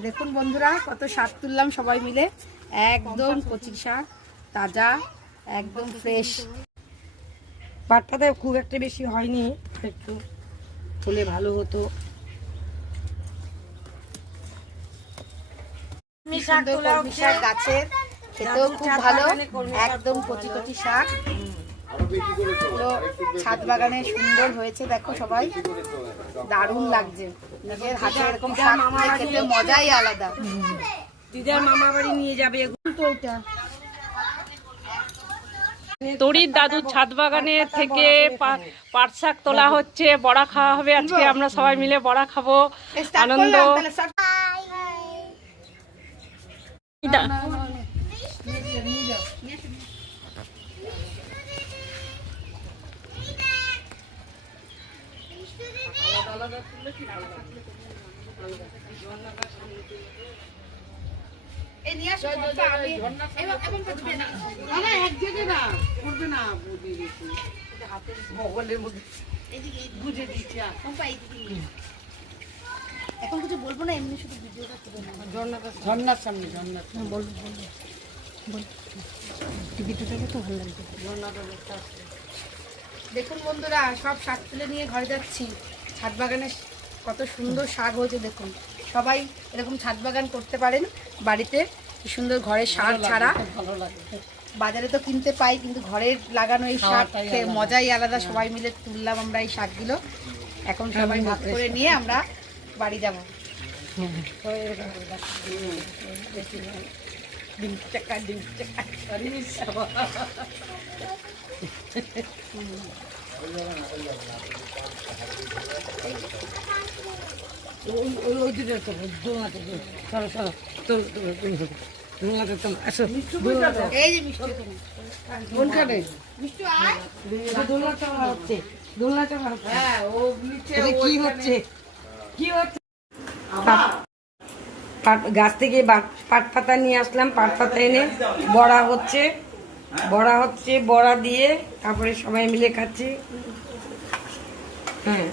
দেখুন বন্ধুরা কত শাক তুললাম সবাই মিলে, একদম কচি শাক, তাজা, একদম ফ্রেশ। পাট পাতায় খুব একটা বেশি হয়নি, একটু হলে ভালো হতো। শাক গাছের, খেতেও খুব ভালো, একদম কচি কচি শাক। পুরো ছাদ বাগানে সুন্দর হয়েছে, দেখো সবাই, দারুণ লাগছে। নিজের হাতে এরকম শাক খেতে মজাই আলাদা। দিদার মামা বাড়ি নিয়ে যাবে তো। এটা তরির দাদুর ছাদ বাগানে থেকে পাট শাক তোলা হচ্ছে, বড়া খাওয়া হবে আজকে। আমরা সবাই মিলে বড়া খাবো, আনন্দ। এখন কিছু বলবো না, এমনি শুধু ভিডিওটা তুলে নেবো। ঝর্ণার সামনে, ঝর্ণার বলবো টিভিটা তো ভালো লাগবে। দেখুন বন্ধুরা, সব শাক তুলে নিয়ে ঘরে যাচ্ছি। ছাদ বাগানে কত সুন্দর শাক হয়েছে দেখুন। সবাই এরকম ছাদ বাগান করতে পারেন বাড়িতে, কি সুন্দর, ঘরে সার ছাড়া। ভালো লাগে। বাজারে তো কিনতে পাই, কিন্তু ঘরের লাগানো এই শাক মজাই আলাদা। সবাই মিলে তুললাম আমরা এই শাকগুলো, এখন সবাই ভাগ করে নিয়ে আমরা বাড়ি যাব। এই যে মিষ্টি কোনখানে মিষ্টি আয়। দোলনা চাপা হচ্ছে, দোলনা চাপা হচ্ছে। হ্যাঁ, ও কি হচ্ছে, কি হচ্ছে? গাছ থেকে পাট পাতা নিয়ে আসলাম, পাট পাতা এনে বড়া হচ্ছে, বড়া দিয়ে তারপরে সবাই মিলে খাচ্ছি। হ্যাঁ।